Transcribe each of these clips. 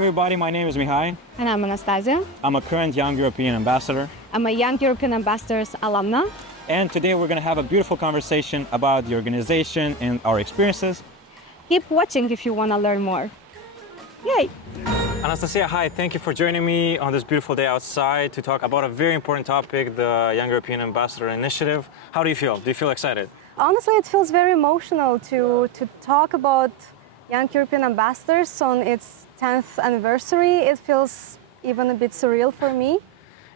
everybody, my name is Mihai. And I'm Anastasia. I'm a current Young European Ambassador. I'm a Young European Ambassador's alumna. And today we're going to have a beautiful conversation about the organization and our experiences. Keep watching if you want to learn more. Yay! Anastasia, hi, thank you for joining me on this beautiful day outside to talk about a very important topic, the Young European Ambassador Initiative. How do you feel? Do you feel excited? Honestly, it feels very emotional to talk about Young European Ambassadors on its 10th anniversary. It feels even a bit surreal for me,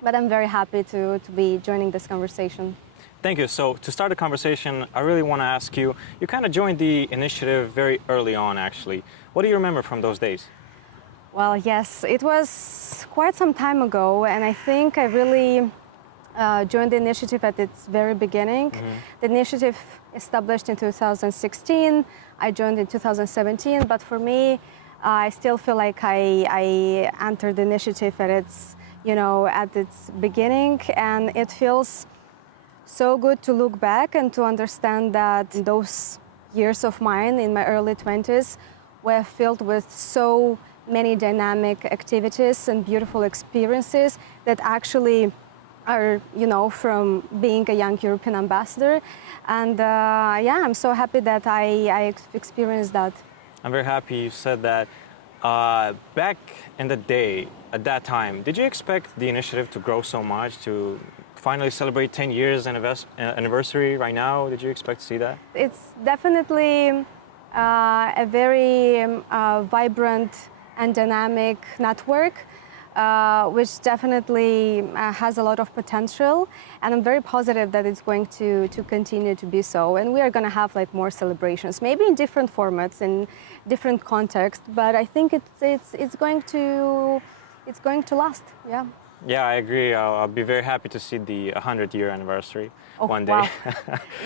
but I'm very happy to be joining this conversation. Thank you. So to start the conversation, I really want to ask you, you kind of joined the initiative very early on, actually. What do you remember from those days? Well, yes, it was quite some time ago, and I think I really joined the initiative at its very beginning. The initiative established in 2016, I joined in 2017, but for me, I still feel like I entered the initiative at its beginning, and it feels so good to look back and to understand that those years of mine in my early 20s were filled with so many dynamic activities and beautiful experiences that actually are, from being a Young European Ambassador. And I'm so happy that I experienced that. I'm very happy you said that. Back in the day, at that time, did you expect the initiative to grow so much, to finally celebrate 10 years anniversary right now? Did you expect to see that? It's definitely a very vibrant and dynamic network, which definitely has a lot of potential, and I'm very positive that it's going to continue to be so. And we are going to have more celebrations, maybe in different formats, in different contexts. But I think it's going to last. Yeah. Yeah, I agree. I'll be very happy to see the 100-year anniversary one day. Wow.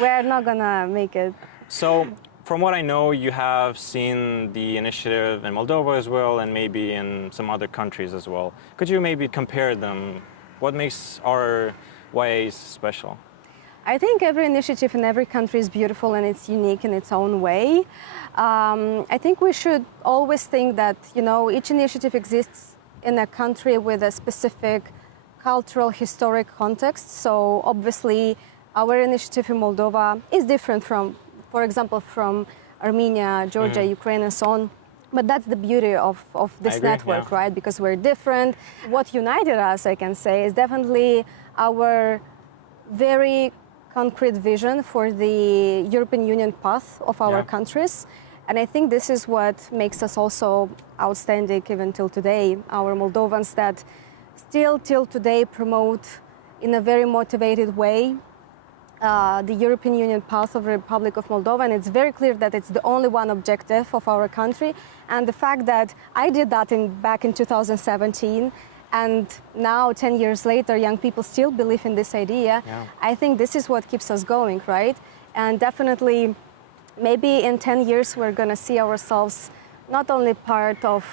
We're not gonna make it. So, from what I know, you have seen the initiative in Moldova as well, and maybe in some other countries as well. Could you maybe compare them? What makes our YEAs special? I think every initiative in every country is beautiful and it's unique in its own way. I think we should always think that, each initiative exists in a country with a specific cultural, historic context. So obviously, our initiative in Moldova is different from, for example, from Armenia, Georgia, Ukraine, and so on. But that's the beauty of this network, right? Because we're different. What united us, I can say, is definitely our very concrete vision for the European Union path of our countries. And I think this is what makes us also outstanding even till today. Our Moldovans that still till today promote in a very motivated way the European Union path of the Republic of Moldova, and it's very clear that it's the only one objective of our country. And the fact that I did that back in 2017, and now 10 years later, young people still believe in this idea. I think this is what keeps us going, right? And definitely, maybe in 10 years, we're going to see ourselves not only part of,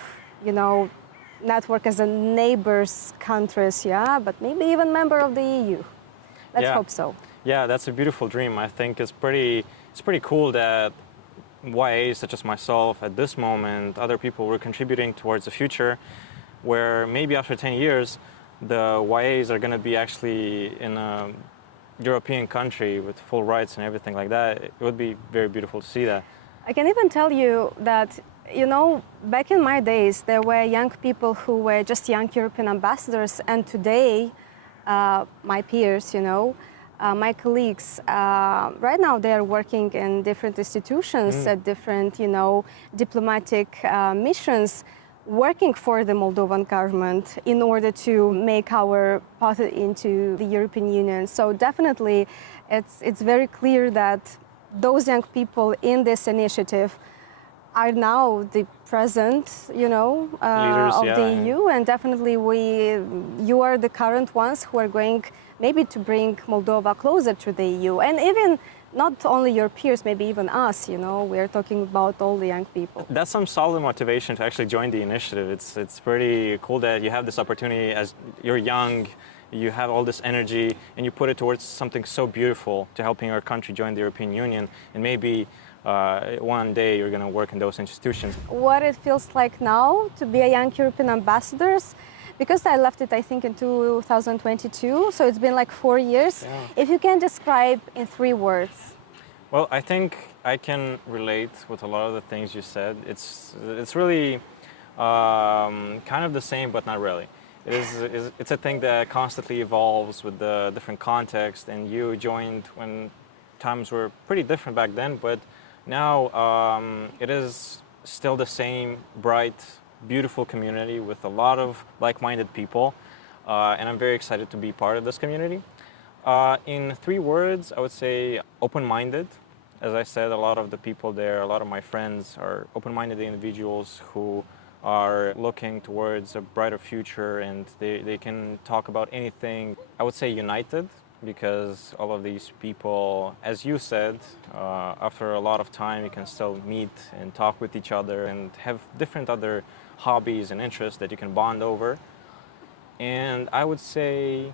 network as a neighbors countries, but maybe even member of the EU. Let's hope so. Yeah, that's a beautiful dream. I think it's pretty cool that YEAs such as myself at this moment, other people were contributing towards the future where maybe after 10 years, the YEAs are going to be actually in a European country with full rights and everything like that. It would be very beautiful to see that. I can even tell you that, back in my days, there were young people who were just Young European Ambassadors, and today, my peers, my colleagues, right now they are working in different institutions at different, diplomatic missions, working for the Moldovan government in order to make our path into the European Union. So definitely, it's very clear that those young people in this initiative are now the present, leaders, of the EU, and definitely you are the current ones who are going maybe to bring Moldova closer to the EU, and even not only your peers, maybe even us, we're talking about all the young people. That's some solid motivation to actually join the initiative. It's pretty cool that you have this opportunity as you're young, you have all this energy, and you put it towards something so beautiful to helping our country join the European Union and maybe one day you're going to work in those institutions. What it feels like now to be a Young European Ambassadors, because I left it, I think, in 2022, so it's been like 4 years. Yeah. If you can describe in 3 words. Well, I think I can relate with a lot of the things you said. It's really kind of the same, but not really. It's a thing that constantly evolves with the different context, and you joined when times were pretty different back then, but now it is still the same bright, beautiful community with a lot of like-minded people, and I'm very excited to be part of this community. In 3 words, I would say open-minded. As I said, a lot of the people there, a lot of my friends are open-minded individuals who are looking towards a brighter future, and they can talk about anything. I would say united, because all of these people, as you said, after a lot of time you can still meet and talk with each other and have different other hobbies and interests that you can bond over. And I would say,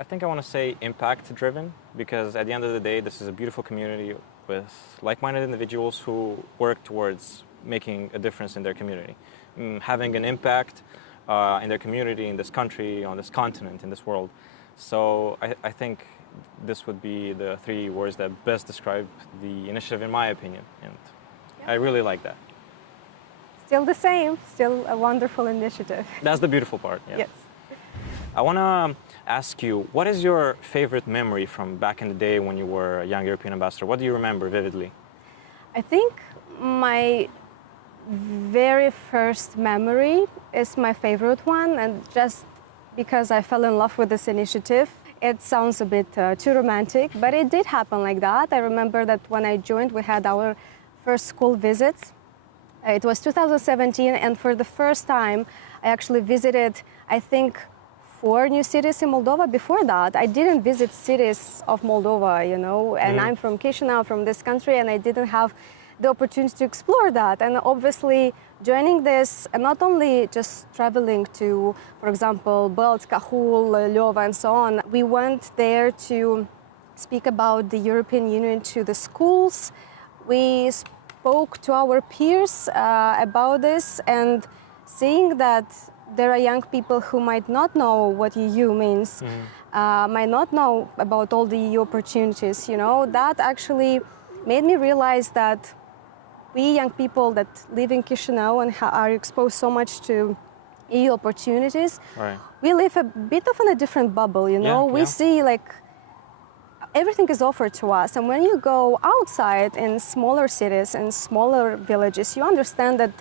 I think I want to say impact driven, because at the end of the day this is a beautiful community with like-minded individuals who work towards making a difference in their community, having an impact in their community, in this country, on this continent, in this world. So I think this would be the 3 words that best describe the initiative in my opinion, and I really like that. Still the same, still a wonderful initiative. That's the beautiful part. Yeah. Yes. I want to ask you, what is your favorite memory from back in the day when you were a Young European Ambassador? What do you remember vividly? I think my very first memory is my favorite one, and just because I fell in love with this initiative. It sounds a bit too romantic, but it did happen like that. I remember that when I joined, we had our first school visits. It was 2017, and for the first time, I actually visited, I think, 4 new cities in Moldova. Before that, I didn't visit cities of Moldova, you know, and I'm from Chisinau, from this country, and I didn't have the opportunity to explore that. And obviously, joining this, and not only just traveling to, for example, Blitz, Cahul, Lova, and so on, we went there to speak about the European Union to the schools. We spoke to our peers about this, and seeing that there are young people who might not know what EU means, might not know about all the EU opportunities, you know, that actually made me realize that we young people that live in Chisinau and are exposed so much to EU opportunities, Right. we live a bit of in a different bubble, you know. We see like everything is offered to us, and when you go outside in smaller cities and smaller villages, you understand that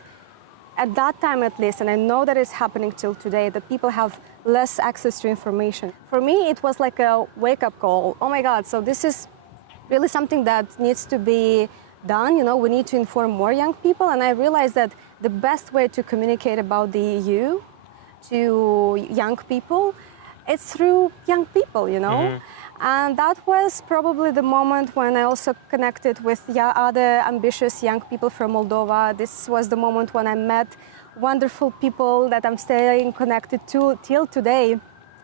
at that time at least, and I know that it's happening till today, that people have less access to information. For me, it was like a wake-up call. Oh my God, so this is really something that needs to be done. You know, we need to inform more young people, and I realized that the best way to communicate about the EU to young people, it's through young people, you know. And that was probably the moment when I also connected with other ambitious young people from Moldova. This was the moment when I met wonderful people that I'm staying connected to till today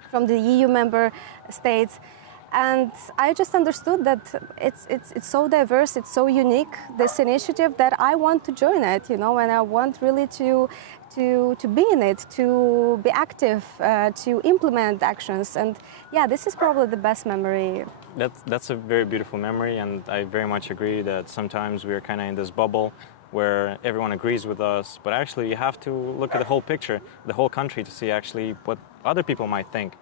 from the EU member states. And I just understood that it's so diverse, it's so unique, this initiative, that I want to join it, you know, and I want really to be in it, to be active, to implement actions. And yeah, this is probably the best memory. That's a very beautiful memory, and I very much agree that sometimes we are kind of in this bubble where everyone agrees with us, but actually you have to look at the whole picture, the whole country, to see actually what other people might think.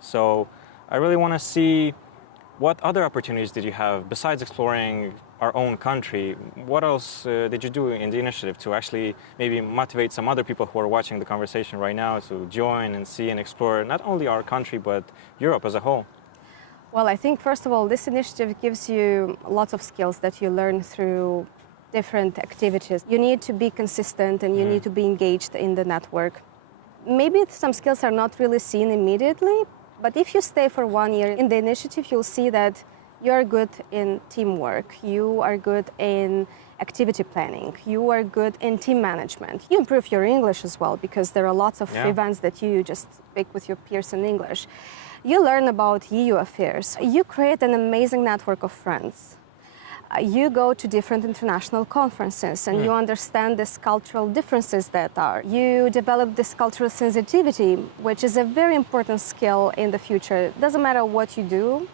So I really want to see what other opportunities did you have besides exploring our own country. What else did you do in the initiative to actually maybe motivate some other people who are watching the conversation right now to join and see and explore not only our country but Europe as a whole? Well, I think first of all, this initiative gives you lots of skills that you learn through different activities. You need to be consistent, and you need to be engaged in the network. Maybe some skills are not really seen immediately, but if you stay for 1 year in the initiative, you'll see that you are good in teamwork, you are good in activity planning, you are good in team management. You improve your English as well, because there are lots of events that you just speak with your peers in English. You learn about EU affairs. You create an amazing network of friends. you go to different international conferences and you understand these cultural differences that are. You develop this cultural sensitivity, which is a very important skill in the future. It doesn't matter what you do,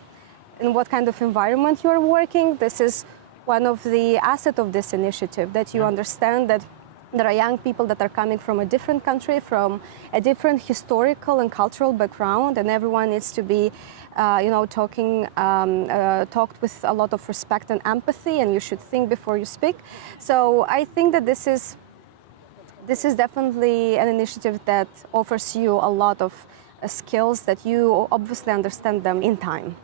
in what kind of environment you are working. This is one of the assets of this initiative, that you understand that there are young people that are coming from a different country, from a different historical and cultural background, and everyone needs to be, talked with a lot of respect and empathy, and you should think before you speak. So I think that this is definitely an initiative that offers you a lot of skills that you obviously understand them in time.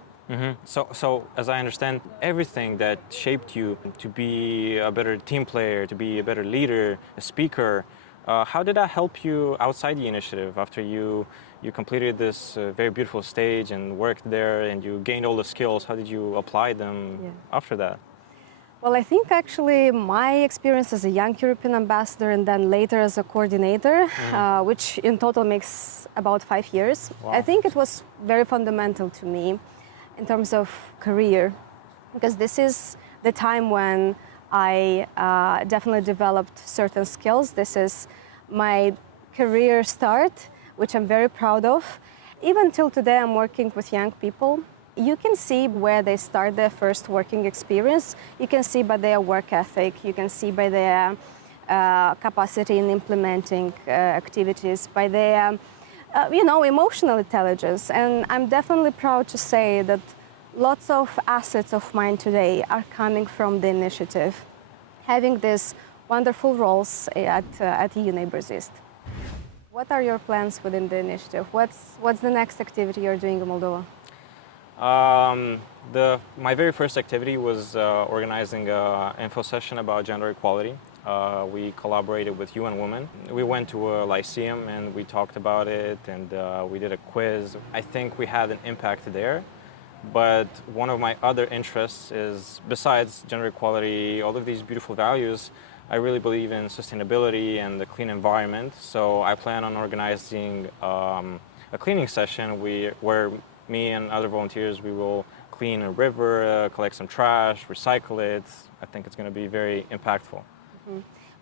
So as I understand, everything that shaped you to be a better team player, to be a better leader, a speaker, how did that help you outside the initiative after you completed this very beautiful stage and worked there and you gained all the skills? How did you apply them after that? Well, I think actually my experience as a Young European Ambassador and then later as a coordinator, which in total makes about 5 years, Wow. I think it was very fundamental to me in terms of career, because this is the time when I definitely developed certain skills. This is my career start, which I'm very proud of. Even till today, I'm working with young people. You can see where they start their first working experience. You can see by their work ethic. You can see by their capacity in implementing activities, by their emotional intelligence. And I'm definitely proud to say that lots of assets of mine today are coming from the initiative, having these wonderful roles at EU Neighbours East. What are your plans within the initiative? What's the next activity you're doing in Moldova? My very first activity was organizing an info session about gender equality. We collaborated with UN Women. We went to a lyceum and we talked about it, and we did a quiz. I think we had an impact there. But one of my other interests is, besides gender equality, all of these beautiful values, I really believe in sustainability and the clean environment. So I plan on organizing a cleaning session where me and other volunteers, we will clean a river, collect some trash, recycle it. I think it's going to be very impactful.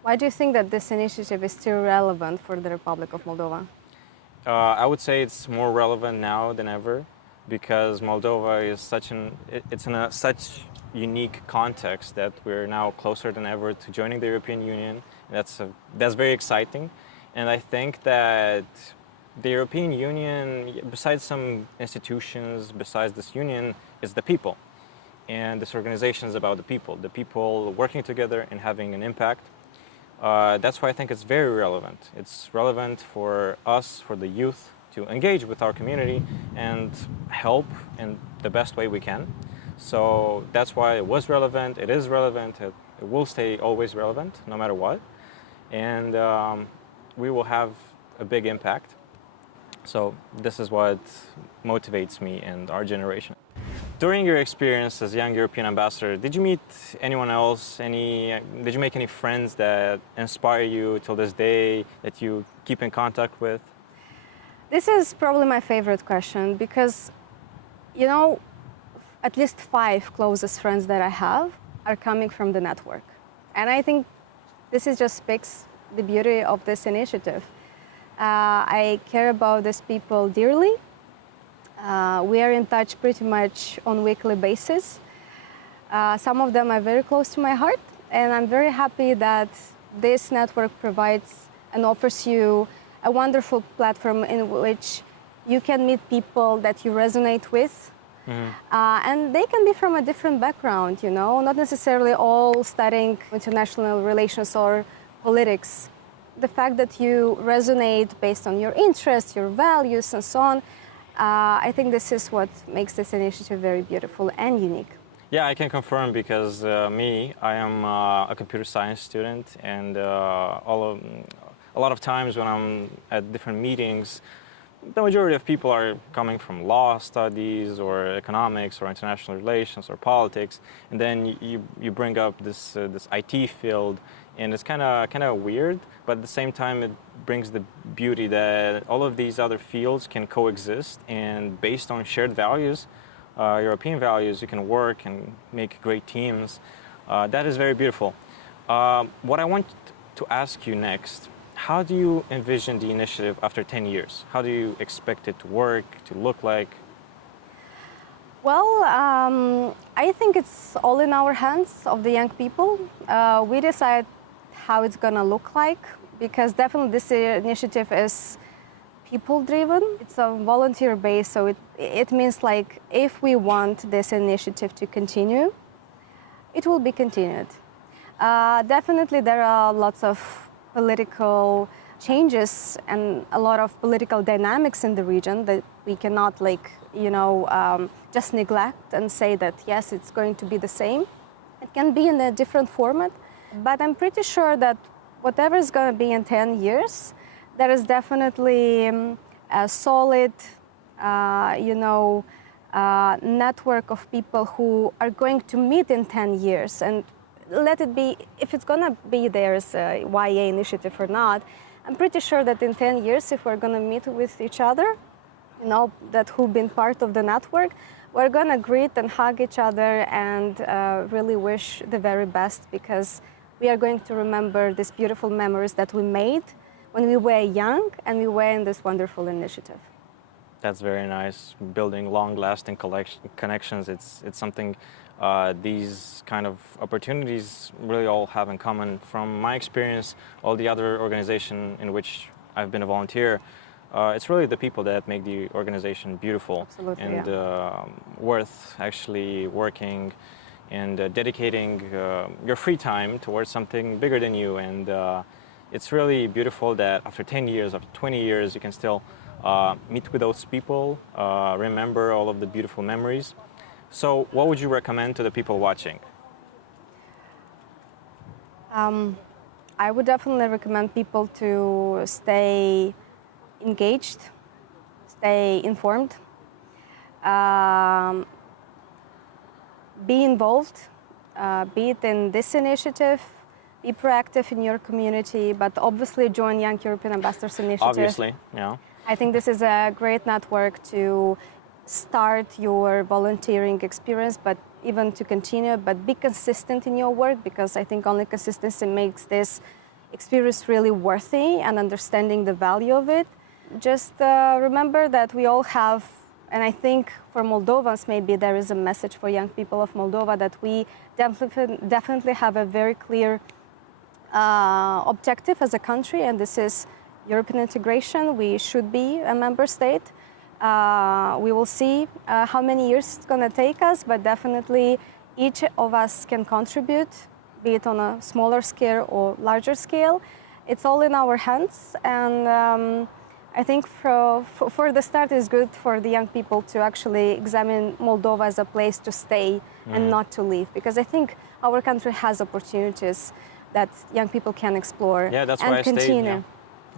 Why do you think that this initiative is still relevant for the Republic of Moldova? I would say it's more relevant now than ever, because Moldova is it's in such unique context that we're now closer than ever to joining the European Union. That's very exciting, and I think that the European Union, besides some institutions, besides this union, is the people. And this organization is about the people working together and having an impact. That's why I think it's very relevant. It's relevant for us, for the youth, to engage with our community and help in the best way we can. So that's why it was relevant, it is relevant, it will stay always relevant, no matter what. And we will have a big impact. So this is what motivates me and our generation. During your experience as Young European Ambassador, did you meet anyone else? Did you make any friends that inspire you till this day, that you keep in contact with? This is probably my favorite question because, at least 5 closest friends that I have are coming from the network. And I think this just speaks the beauty of this initiative. I care about these people dearly. We are in touch pretty much on a weekly basis. Some of them are very close to my heart, and I'm very happy that this network provides and offers you a wonderful platform in which you can meet people that you resonate with. And they can be from a different background, not necessarily all studying international relations or politics. The fact that you resonate based on your interests, your values, and so on, I think this is what makes this initiative very beautiful and unique. Yeah, I can confirm because I am a computer science student, and a lot of times when I'm at different meetings, the majority of people are coming from law studies or economics or international relations or politics, and then you bring up this IT field, and it's kind of weird, but at the same time it brings the beauty that all of these other fields can coexist, and based on shared values, European values, you can work and make great teams. That is very beautiful. What I want to ask you next, how do you envision the initiative after 10 years? How do you expect it to work, to look like? Well, I think it's all in our hands of the young people. We decide how it's going to look like, because definitely this initiative is people-driven. It's a volunteer base, so it means like if we want this initiative to continue, it will be continued. Definitely there are lots of political changes and a lot of political dynamics in the region that we cannot just neglect and say that yes, it's going to be the same. It can be in a different format, but I'm pretty sure that whatever is going to be in 10 years, there is definitely a solid, network of people who are going to meet in 10 years. And let it be, if it's going to be there's a YEA initiative or not, I'm pretty sure that in 10 years, if we're going to meet with each other, that who've been part of the network, we're going to greet and hug each other and really wish the very best, because we are going to remember these beautiful memories that we made when we were young and we were in this wonderful initiative. That's very nice. Building long-lasting connections, it's something these kind of opportunities really all have in common. From my experience, all the other organizations in which I've been a volunteer, it's really the people that make the organization beautiful. Absolutely, and worth actually working and dedicating your free time towards something bigger than you. And it's really beautiful that after 10 years, after 20 years, you can still meet with those people, remember all of the beautiful memories. So what would you recommend to the people watching? I would definitely recommend people to stay engaged, stay informed, be involved, be it in this initiative, be proactive in your community, but obviously join Young European Ambassadors Initiative. Obviously, yeah. I think this is a great network to start your volunteering experience, but even to continue, but be consistent in your work, because I think only consistency makes this experience really worthy and understanding the value of it. Just remember that we all have, and I think for Moldovans maybe there is a message for young people of Moldova, that we definitely have a very clear objective as a country, and this is European integration. We should be a member state. We will see how many years it's going to take us, but definitely each of us can contribute, be it on a smaller scale or larger scale. It's all in our hands, and I think for the start it's good for the young people to actually examine Moldova as a place to stay and not to leave, because I think our country has opportunities that young people can explore Yeah, that's and why I continue. stayed.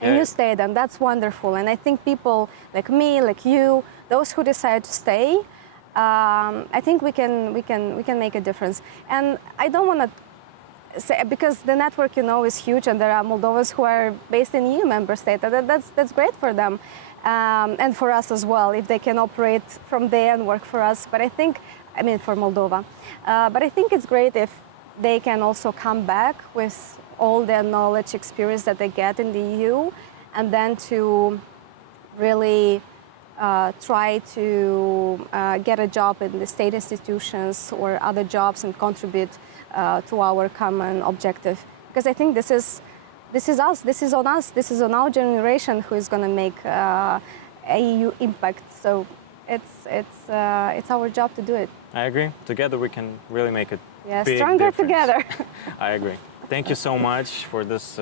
Yeah. And you stayed, and that's wonderful. And I think people like me, like you, those who decide to stay, I think we can make a difference. And I don't want to say, because the network, is huge, and there are Moldovans who are based in EU member state. That's great for them, and for us as well, if they can operate from there and work for us. But for Moldova. But I think it's great if they can also come back with all their knowledge, experience that they get in the EU, and then to really try to get a job in the state institutions or other jobs and contribute to our common objective. Because I think this is us, this is on us, this is on our generation who is going to make a EU impact. So it's our job to do it. I agree. Together we can really make it. Yeah, big stronger difference. together. I agree. Thank you so much for this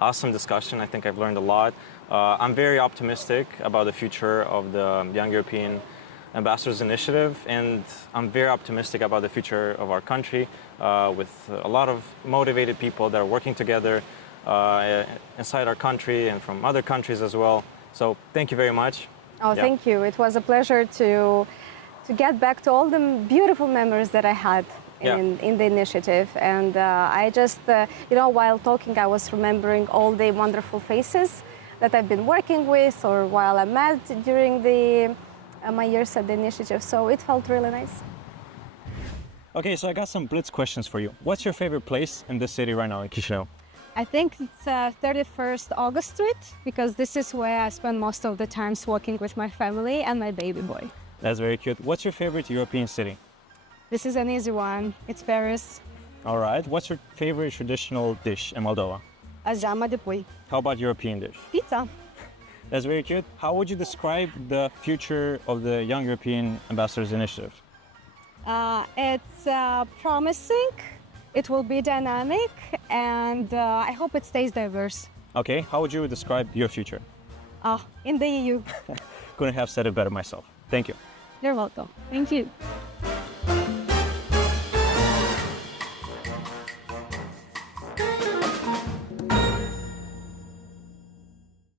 awesome discussion. I think I've learned a lot. I'm very optimistic about the future of the Young European Ambassadors Initiative, and I'm very optimistic about the future of our country with a lot of motivated people that are working together inside our country and from other countries as well. So thank you very much. Oh, Yeah. Thank you. It was a pleasure to get back to all the beautiful memories that I had in the initiative. And I just, while talking, I was remembering all the wonderful faces that I've been working with, or while I met during the my years at the initiative, so it felt really nice. Okay, so I got some blitz questions for you. What's your favorite place in this city right now in Chisinau? I think it's 31st August Street, because this is where I spend most of the times walking with my family and my baby boy. That's very cute. What's your favorite European city? This is an easy one. It's Paris. All right. What's your favorite traditional dish in Moldova? Azama de pui. How about European dish? Pizza. That's very cute. How would you describe the future of the Young European Ambassadors Initiative? It's promising. It will be dynamic, and I hope it stays diverse. Okay. How would you describe your future? In the EU. Couldn't have said it better myself. Thank you. You're welcome. Thank you.